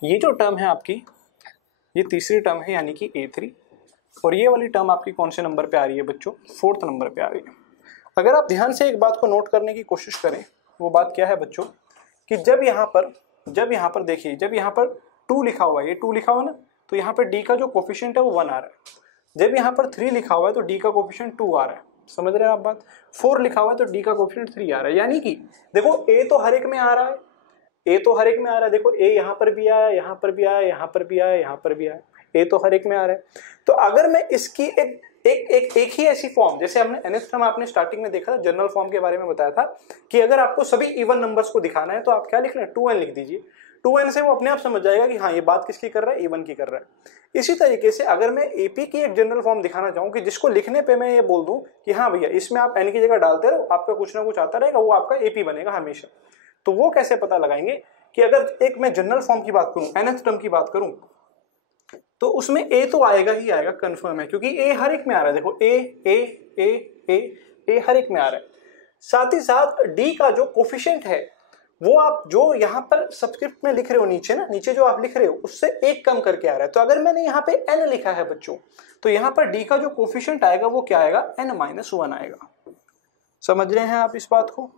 ये जो टर्म है आपकी ये तीसरी टर्म है यानी कि A3। और ये वाली टर्म आपकी कौन से नंबर पे आ रही है बच्चों, 4th नंबर पे आ रही है। अगर आप ध्यान से एक बात को नोट करने की कोशिश करें, वो बात क्या है बच्चों कि जब यहाँ पर देखिए, जब यहाँ पर 2 लिखा हुआ है, ये 2 लिखा हुआ ना, तो यहाँ पर D का जो कोफिशिएंट है वो 1 आ रहा है। जब यहाँ पर 3 लिखा हुआ है तो D का कोफिशिएंट 2 आ रहा है। समझ रहे हैं आप बात। 4 लिखा हुआ है तो D का कोफिशिएंट 3 आ रहा है। यानी कि देखो A तो हर एक में आ रहा है, देखो A यहाँ पर भी आया, यहाँ पर भी आया, यहाँ पर भी आया, यहाँ पर भी आया, A तो हर एक में आ रहा है। तो अगर मैं इसकी एक ही ऐसी फॉर्म, जैसे हमने nth टर्म आपने स्टार्टिंग में देखा था, जनरल फॉर्म के बारे में बताया था कि अगर आपको सभी इवन नंबर्स को दिखाना है तो आप क्या लिख रहे हैं, 2n लिख दीजिए। 2n से वो अपने आप समझ जाएगा कि हाँ ये बात किसकी कर रहा है, इवन की कर रहा है। इसी तरीके से अगर मैं AP की एक जनरल फॉर्म दिखाना चाहूँ कि जिसको लिखने पे मैं ये बोल दूं कि हाँ भैया इसमें आप n की जगह डालते रहो, आपका कुछ ना कुछ आता रहेगा, वो आपका AP बनेगा हमेशा। तो वो कैसे पता लगाएंगे कि अगर एक मैं जनरल फॉर्म की बात करूं, nth टर्म की बात करूं, तो उसमें A तो आएगा ही आएगा, कंफर्म है, क्योंकि A हर एक में आ रहा है। देखो A हर एक में आ रहा है। साथ ही साथ D का जो कोफिशिएंट है वो आप जो यहाँ पर सबस्क्रिप्ट में लिख रहे हो, नीचे जो आप लिख रहे हो उससे 1 कम करके आ रहा है। तो अगर मैंने यहाँ पे n लिखा है बच्चों, तो यहाँ पर D का जो कोफिशिएंट आएगा वो क्या आएगा, n-1 आएगा। समझ रहे हैं आप इस बात को।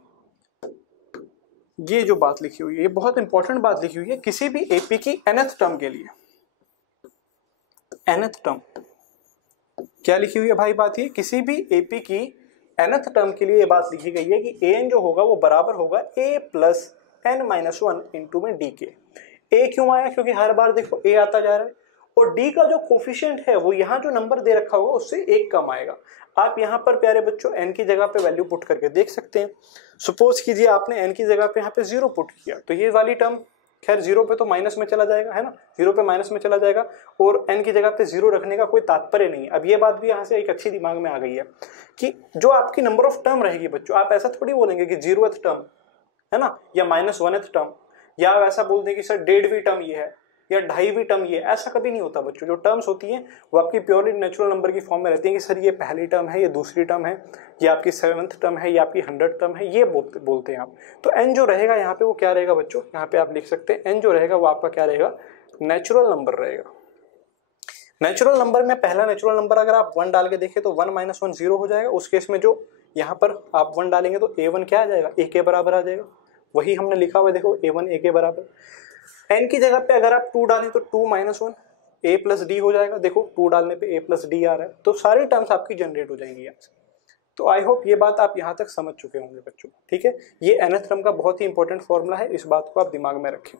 ये जो बात लिखी हुई है ये बहुत इंपॉर्टेंट बात लिखी हुई है किसी भी AP की nth टर्म के लिए। nth टर्म क्या लिखी हुई है भाई, बात ये किसी भी AP की nth टर्म के लिए ये बात लिखी गई है कि an जो होगा वो बराबर होगा A+n-1 इंटू में D के। A क्यों आया, क्योंकि हर बार देखो A आता जा रहा है, और D का जो कोफिशिएंट है वो यहाँ जो नंबर दे रखा होगा उससे 1 कम आएगा। आप यहाँ पर प्यारे बच्चों n की जगह पे वैल्यू पुट करके देख सकते हैं। सपोज कीजिए आपने n की जगह पे यहाँ पे 0 पुट किया, तो ये वाली टर्म खैर 0 पे तो माइनस में चला जाएगा, है ना, 0 पे माइनस में चला जाएगा और n की जगह पे 0 रखने का कोई तात्पर्य नहीं है। अब ये बात भी यहाँ से एक अच्छी दिमाग में आ गई है कि जो आपकी नंबर ऑफ टर्म रहेगी बच्चों, आप ऐसा थोड़ी बोलेंगे कि 0th टर्म, है ना, या -1th टर्म, या आप ऐसा बोलते हैं कि सर 1.5वीं टर्म ये है या 2.5वीं टर्म ये, ऐसा कभी नहीं होता बच्चों। जो टर्म्स होती हैं वो आपकी प्योरली नेचुरल नंबर की फॉर्म में रहती है कि सर ये पहली टर्म है, ये दूसरी टर्म है, ये आपकी 7th टर्म है, ये आपकी 100th टर्म है, ये बोलते हैं आप। तो n जो रहेगा यहाँ पे वो क्या रहेगा बच्चों, यहाँ पे आप लिख सकते हैं n जो रहेगा वो आपका क्या रहेगा, नेचुरल नंबर रहेगा। नेचुरल नंबर में पहला नेचुरल नंबर अगर आप 1 डाल के देखें तो 1 - 1 0 हो जाएगा। उस केस में जो यहाँ पर आप 1 डालेंगे तो a1 क्या आ जाएगा, a के बराबर आ जाएगा। वही हमने लिखा हुआ है, देखो a1 a के बराबर। n की जगह पे अगर आप 2 डालें तो 2 - 1 a + d हो जाएगा। देखो 2 डालने पे a + d आ रहा है, तो सारी टर्म्स आपकी जनरेट हो जाएंगी यहाँ से। तो आई होप ये बात आप यहाँ तक समझ चुके होंगे बच्चों, ठीक है। ये nth टर्म का बहुत ही इंपॉर्टेंट फॉर्मूला है, इस बात को आप दिमाग में रखें।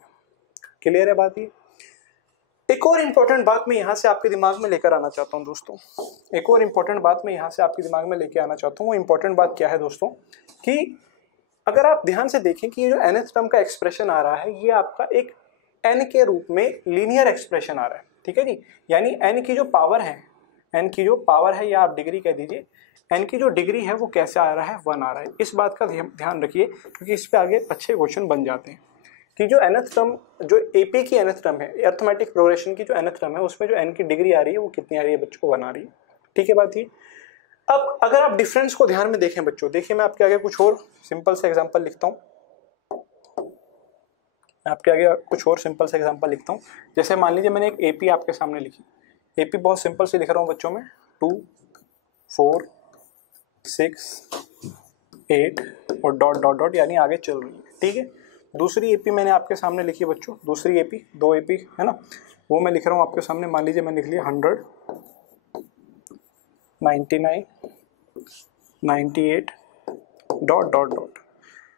क्लियर है बात ये। एक और इंपॉर्टेंट बात मैं यहाँ से आपके दिमाग में लेकर आना चाहता हूँ दोस्तों, एक और इंपॉर्टेंट बात मैं यहाँ से आपके दिमाग में लेकर आना चाहता हूँ। वो इंपॉर्टेंट बात क्या है दोस्तों, कि अगर आप ध्यान से देखें कि ये जो nth टर्म का एक्सप्रेशन आ रहा है ये आपका एक n के रूप में लीनियर एक्सप्रेशन आ रहा है, ठीक है जी। यानी n की जो पावर है, n की जो पावर है या आप डिग्री कह दीजिए, n की जो डिग्री है वो कैसे आ रहा है, 1 आ रहा है। इस बात का ध्यान रखिए क्योंकि इस पे आगे अच्छे क्वेश्चन बन जाते हैं कि जो nth टर्म, जो AP की nth टर्म है, अरिथमेटिक प्रोग्रेशन की जो nth टर्म है, उसमें जो n की डिग्री आ रही है वो कितनी आ रही है बच्चों को, 1 आ रही है, ठीक है बात ये। अब अगर आप डिफरेंस को ध्यान में देखें बच्चों, देखिए मैं आपके आगे कुछ और सिंपल से एग्जांपल लिखता हूँ, आपके आगे कुछ और सिंपल से एग्जांपल लिखता हूँ। जैसे मान लीजिए मैंने एक AP आपके सामने लिखी, AP बहुत सिंपल से लिख रहा हूँ बच्चों में, 2 4 6 8 और डॉट डॉट डॉट, यानी आगे चल रही है, ठीक है। दूसरी AP मैंने आपके सामने लिखी है बच्चों, दूसरी AP, 2 AP है ना, वो मैं लिख रहा हूँ आपके सामने। मान लीजिए मैंने लिख लिया 100 99 98 डॉट डॉट डॉट।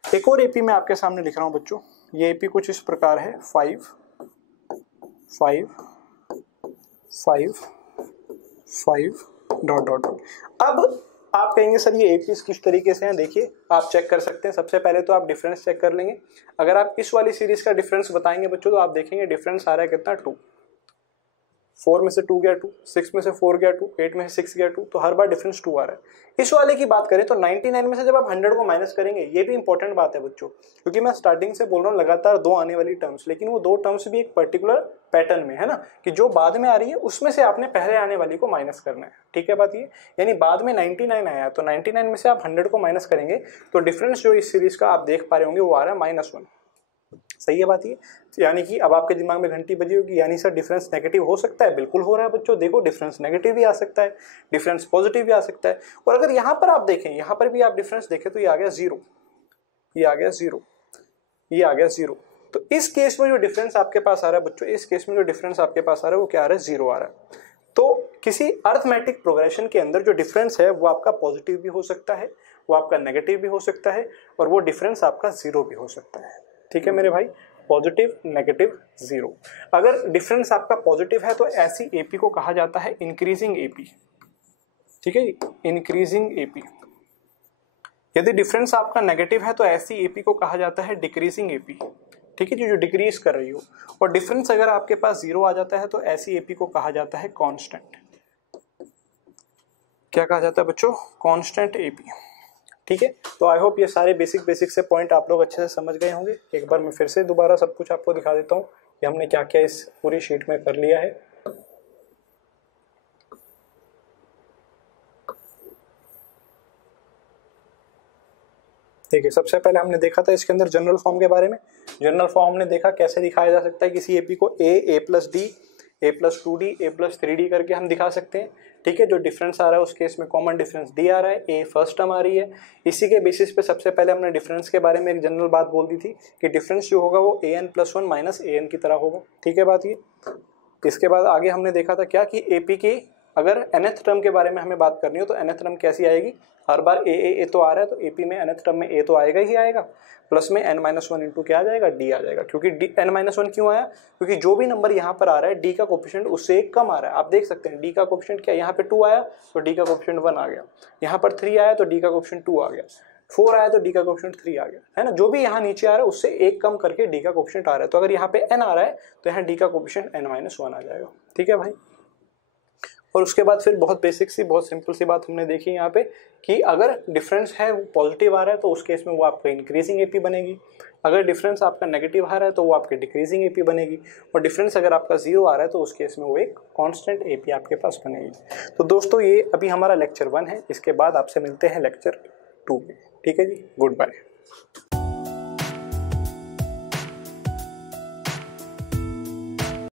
एक और AP मैं आपके सामने लिख रहा हूँ बच्चों, ये AP कुछ इस प्रकार है, 5 5 5 5 डॉट डॉट डॉट। अब आप कहेंगे सर ये APs किस तरीके से हैं, देखिए आप चेक कर सकते हैं। सबसे पहले तो आप डिफरेंस चेक कर लेंगे। अगर आप इस वाली सीरीज का डिफरेंस बताएंगे बच्चों तो आप देखेंगे डिफरेंस आ रहा है कितना, 2, 4 में से 2 गया 2, 6 में से 4 गया 2, 8 में से 6 गया 2, तो हर बार डिफरेंस 2 आ रहा है। इस वाले की बात करें तो 99 में से जब आप 100 को माइनस करेंगे, ये भी इंपॉर्टेंट बात है बच्चों, क्योंकि मैं स्टार्टिंग से बोल रहा हूँ लगातार 2 आने वाली टर्म्स, लेकिन वो 2 टर्म्स भी एक पर्टिकुलर पैटर्न में है ना, कि जो बाद में आ रही है उसमें से आपने पहले आने वाली को माइनस करना है, ठीक है बात ये। यानी बाद में 99 आया तो 99 में से आप 100 को माइनस करेंगे तो डिफरेंस जो इस सीरीज का आप देख पा रहे होंगे वो आ रहा है -1। सही है बात ये। यानी कि अब आपके दिमाग में घंटी बजी होगी, यानी सर डिफरेंस नेगेटिव हो सकता है, बिल्कुल हो रहा है बच्चों। देखो डिफरेंस नेगेटिव भी आ सकता है, डिफरेंस पॉजिटिव भी आ सकता है। और अगर यहाँ पर आप देखें, यहाँ पर भी आप डिफरेंस देखें तो ये आ गया 0, ये आ गया 0, ये आ गया 0। तो इस केस में जो डिफरेंस आपके पास आ रहा है बच्चों, इस केस में जो डिफरेंस आपके पास आ रहा है वो क्या आ रहा है, 0 आ रहा है। तो किसी अरिथमेटिक प्रोग्रेशन के अंदर जो डिफरेंस है वो आपका पॉजिटिव भी हो सकता है, वो आपका नेगेटिव भी हो सकता है, और वो डिफरेंस आपका 0 भी हो सकता है, ठीक है मेरे भाई। Positive, negative, 0। अगर डिफरेंस आपका पॉजिटिव है तो ऐसी AP को कहा जाता है इंक्रीजिंग AP, ठीक है, इंक्रीजिंग AP। यदि डिफरेंस आपका नेगेटिव है तो ऐसी AP को कहा जाता है डिक्रीजिंग AP, ठीक है, जो डिक्रीज कर रही हो। और डिफरेंस अगर आपके पास 0 आ जाता है तो ऐसी AP को कहा जाता है कांस्टेंट। क्या कहा जाता है बच्चों, कांस्टेंट AP, ठीक है। तो आई होप ये सारे बेसिक से पॉइंट आप लोग अच्छे से समझ गए होंगे। एक बार मैं फिर से दोबारा सब कुछ आपको दिखा देता हूँ कि हमने क्या क्या इस पूरी शीट में कर लिया है। देखिए सबसे पहले हमने देखा था इसके अंदर जनरल फॉर्म के बारे में। जनरल फॉर्म हमने देखा कैसे दिखाया जा सकता है किसी AP को, a + d, a + 2d, a + 3d करके हम दिखा सकते हैं, ठीक है। जो डिफरेंस आ रहा है उस केस में कॉमन डिफरेंस d आ रहा है, a फर्स्ट टर्म आ रही है। इसी के बेसिस पे सबसे पहले हमने डिफरेंस के बारे में एक जनरल बात बोल दी थी कि डिफरेंस जो होगा वो an + 1 - an की तरह होगा, ठीक है बात ये। इसके बाद आगे हमने देखा था क्या कि AP की अगर nth टर्म के बारे में हमें बात करनी हो तो nth टर्म कैसी आएगी, हर बार a तो आ रहा है तो AP में nth टर्म में a तो आएगा ही आएगा, प्लस में n-1 इंटू क्या आ जाएगा, d आ जाएगा। क्योंकि n-1 क्यों आया, क्योंकि जो भी नंबर यहाँ पर आ रहा है d का कोफिशिएंट उससे एक कम आ रहा है। आप देख सकते हैं d का कोफिशिएंट क्या, यहाँ पे 2 आया तो d का कोफिशिएंट 1 आ गया, यहाँ पर 3 आया तो d का कोफिशिएंट 2 आ गया। 4 आया तो डी का कोएफिशिएंट 3 आ गया, है ना। जो भी यहाँ नीचे आ रहा है उससे एक कम करके डी का कोएफिशिएंट आ रहा है। तो अगर यहाँ पे n आ रहा है तो यहाँ डी का कोएफिशिएंट n-1 आ जाएगा, ठीक है भाई। और उसके बाद फिर बहुत बेसिक सी, बहुत सिंपल सी बात हमने देखी यहाँ पे कि अगर डिफरेंस है पॉजिटिव आ रहा है तो उस केस में वो आपका इंक्रीजिंग एपी बनेगी, अगर डिफरेंस आपका नेगेटिव आ रहा है तो वो आपके डिक्रीजिंग एपी बनेगी, और डिफरेंस अगर आपका 0 आ रहा है तो उस केस में वो एक कांस्टेंट एपी आपके पास बनेगी। तो दोस्तों ये अभी हमारा लेक्चर 1 है, इसके बाद आपसे मिलते हैं लेक्चर 2 में, ठीक है जी, गुड बाय।